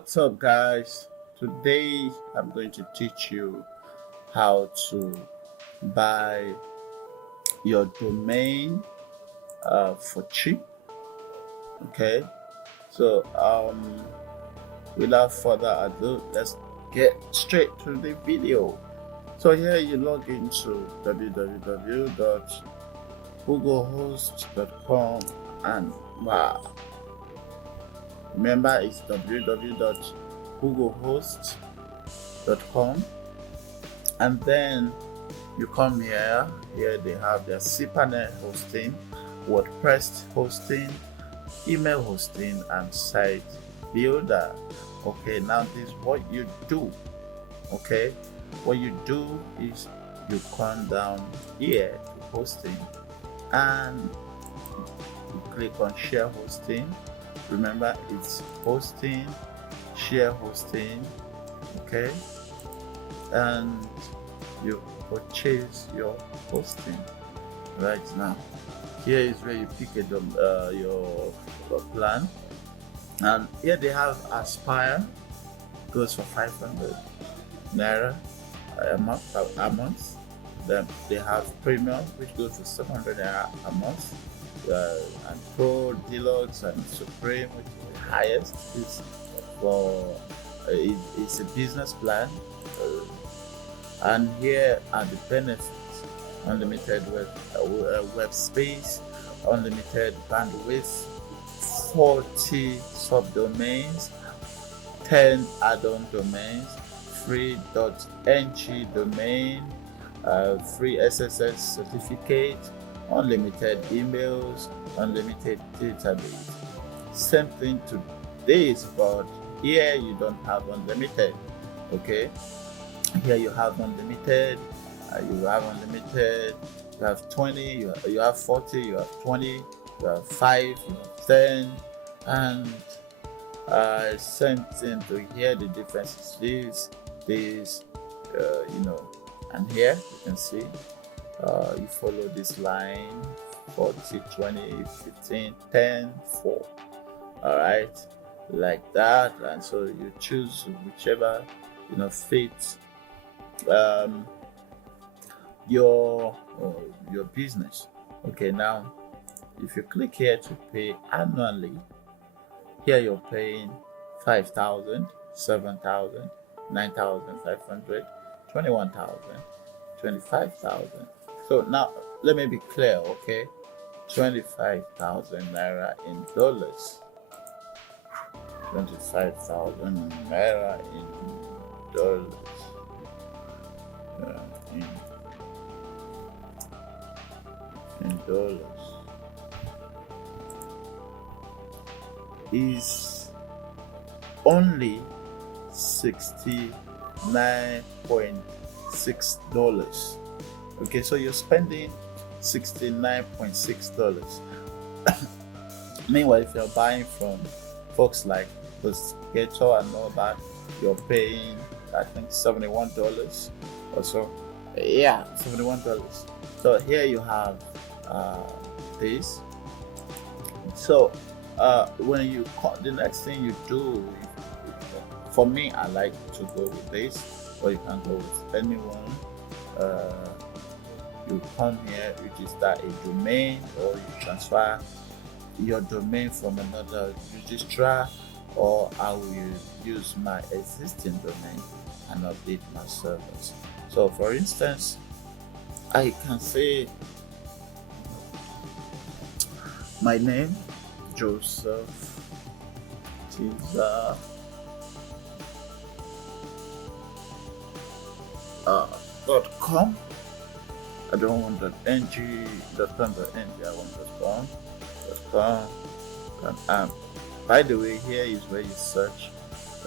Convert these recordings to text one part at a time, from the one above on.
What's up, guys? Today I'm going to teach you how to buy your domain for cheap. Okay, so without further ado, let's get straight to the video. So here you log into www.whogohost.com and wow. Remember, it's www.whogohost.com, and then you come here. Here they have their cPanel hosting, WordPress hosting, email hosting, and site builder. Okay, now this is what you do. Okay, what you do is you come down here to hosting and you click on share hosting. Remember, it's hosting, share hosting, okay, and you purchase your hosting right now. Here is where you pick your plan, and here they have Aspire, goes for 500 naira a month. Then they have Premium, which goes for 700 naira a month. And Pro, Deluxe, and Supreme, which is the highest, is for it's a business plan. And here are the benefits: unlimited web space, unlimited bandwidth, 40 subdomains, 10 add-on domains, free .ng domain, free SSS certificate, unlimited emails, unlimited database. Same thing today, but here you don't have unlimited. Okay, here you have unlimited. You have 20. You have 40. You have 20. You have 5. You have 10. And same thing to here. The difference is this. And here you can see. You follow this line 40, 20, 15, 10, 4. All right, like that. And so you choose whichever fits your business. Okay, now if you click here to pay annually, here you're paying 5,000, 7,000, 9,500, 21,000, 25,000. So now let me be clear, okay? 25,000 naira in dollars. 25,000 naira in dollars. In dollars is only $69.6. Okay, so you're spending $69.6. Meanwhile, if you're buying from folks like Gator and all that, you're paying, I think, $71 or so. Yeah, $71. So here you have this. So when you the next thing you do, for me, I like to go with this, or you can go with anyone. You come here, register a domain, or you transfer your domain from another registrar, or I will use my existing domain and update my servers. So for instance, I can say my name, Joseph Caesar .com. I don't want .ng, .com.ng, I want .com. By the way, here is where you search,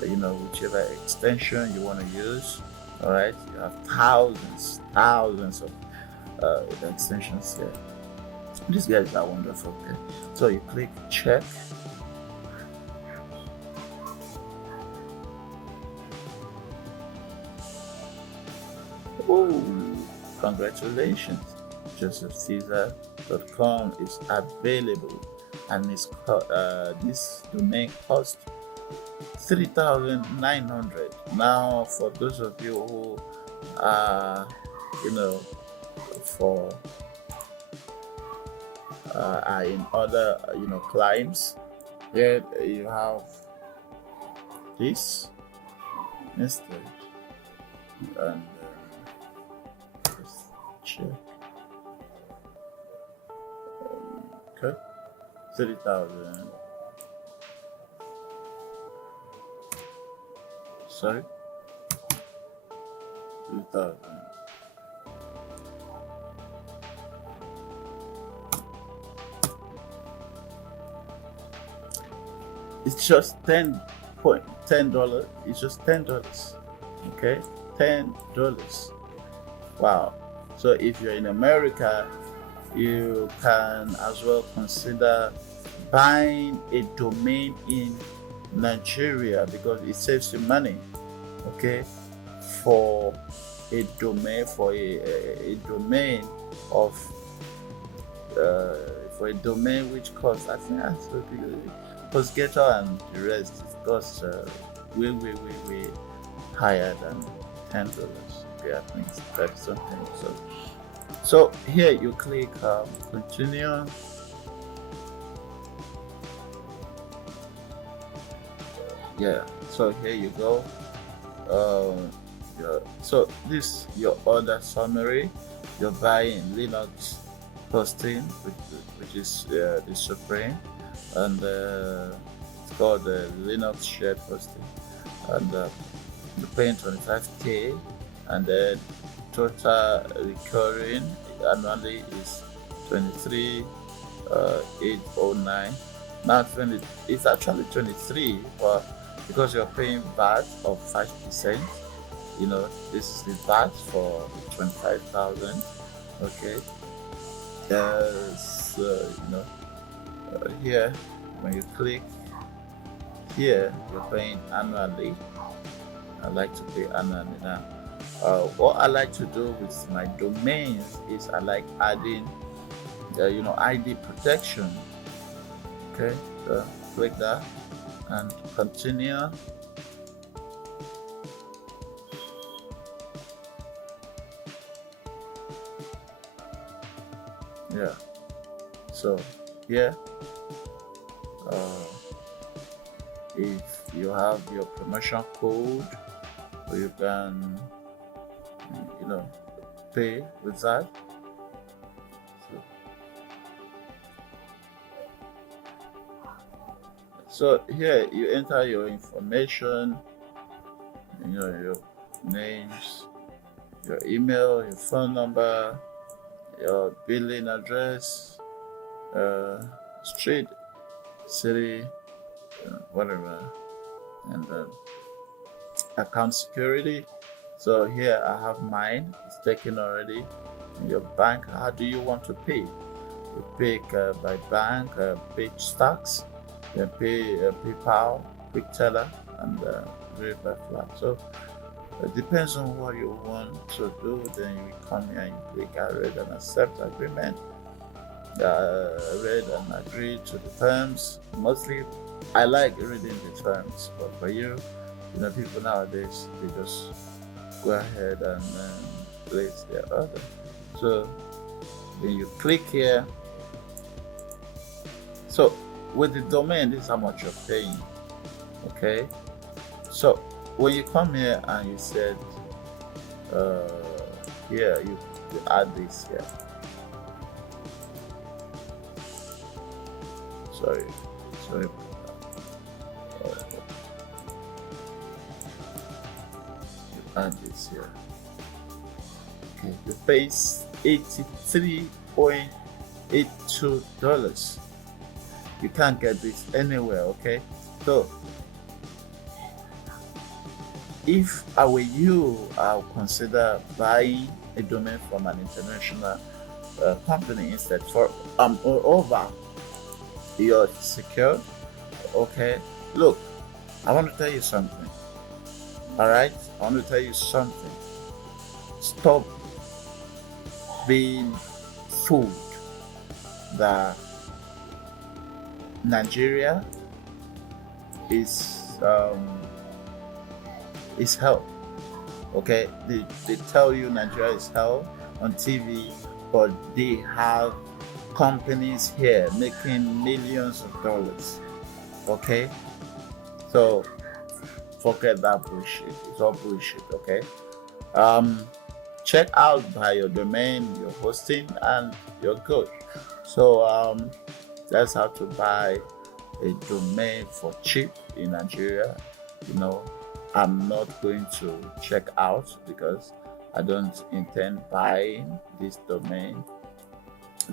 whichever extension you want to use. All right, you have thousands of extensions here. These guys are wonderful. Okay, so you click check. Oh, congratulations! JosephCaesar.com is available, and this domain costs 3,900. Now, for those of you who are, you know, for are in other, climes, here you have this instead, and let's check. Okay, 3,000. Sorry, 2,000. It's just $10. It's just $10. Okay, $10. Wow. So if you're in America, you can as well consider buying a domain in Nigeria because it saves you money. Okay, for a domain of for a domain which costs, I think that's HostGator and the rest, it costs way higher than $10. Yeah, I think it's 30 something. So here you click continue. Yeah, so here you go. So this your order summary. You're buying Linux hosting, which is the Supreme, and it's called Linux shared hosting, and you're paying 25K, and then total recurring annually is 23,809. Now it's actually 23, but because you're paying VAT of 5%, this is the VAT for 25,000. Okay. Yes, here when you click here, you're paying annually. I like to pay annually now. What I like to do with my domains is I like adding, ID protection. Okay, so click that and continue. Yeah, so here, if you have your promotion code, you can, pay with that. So here you enter your information, your names, your email, your phone number, your billing address, street, city, whatever, and account security. So here I have mine, it's taken already. In your bank, how do you want to pay? You pick by bank, pay stocks, then pay PayPal, Quick Teller, and Verify Flat. So it depends on what you want to do. Then you come here and you click I read and accept agreement. Read and agree to the terms. Mostly I like reading the terms, but for you, people nowadays, they just go ahead and place their order. So when you click here, so with the domain, this is how much you're paying. Okay, so when you come here and you said here you add this here. Sorry. You add this here. Okay, you pay $83.82. You can't get this anywhere. Okay, so if I were you, I'll consider buying a domain from an international company instead. For over, you're secure. Okay, look, I want to tell you something. All right, I want to tell you something. Stop being fooled that Nigeria is is hell. Okay, they tell you Nigeria is hell on TV, but they have companies here making millions of dollars. Okay, so forget that bullshit. It's all bullshit. Okay. Check out by your domain, your hosting, and you're good. So that's how to buy a domain for cheap in Nigeria. I'm not going to check out because I don't intend buying this domain.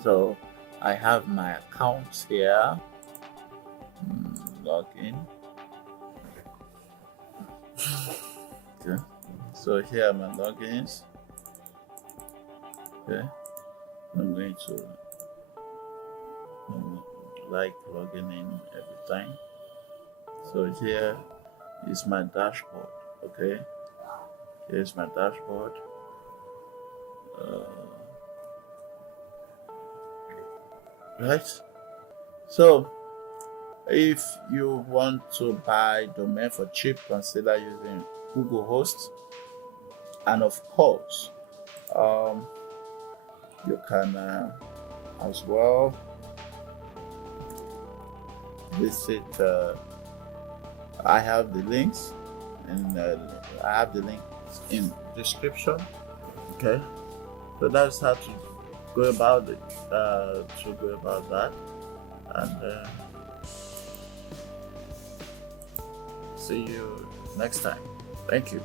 So I have my accounts here. Log in. Okay. So here are my logins. Okay. I'm going to like logging in every time. So here is my dashboard. Okay. Here's my dashboard. Right. So if you want to buy domain for cheap, consider using Whogohost, and of course, you can as well visit. I have the links, and I have the link in description. Okay, so that's how to go about it. To go about that, and see you next time. Thank you.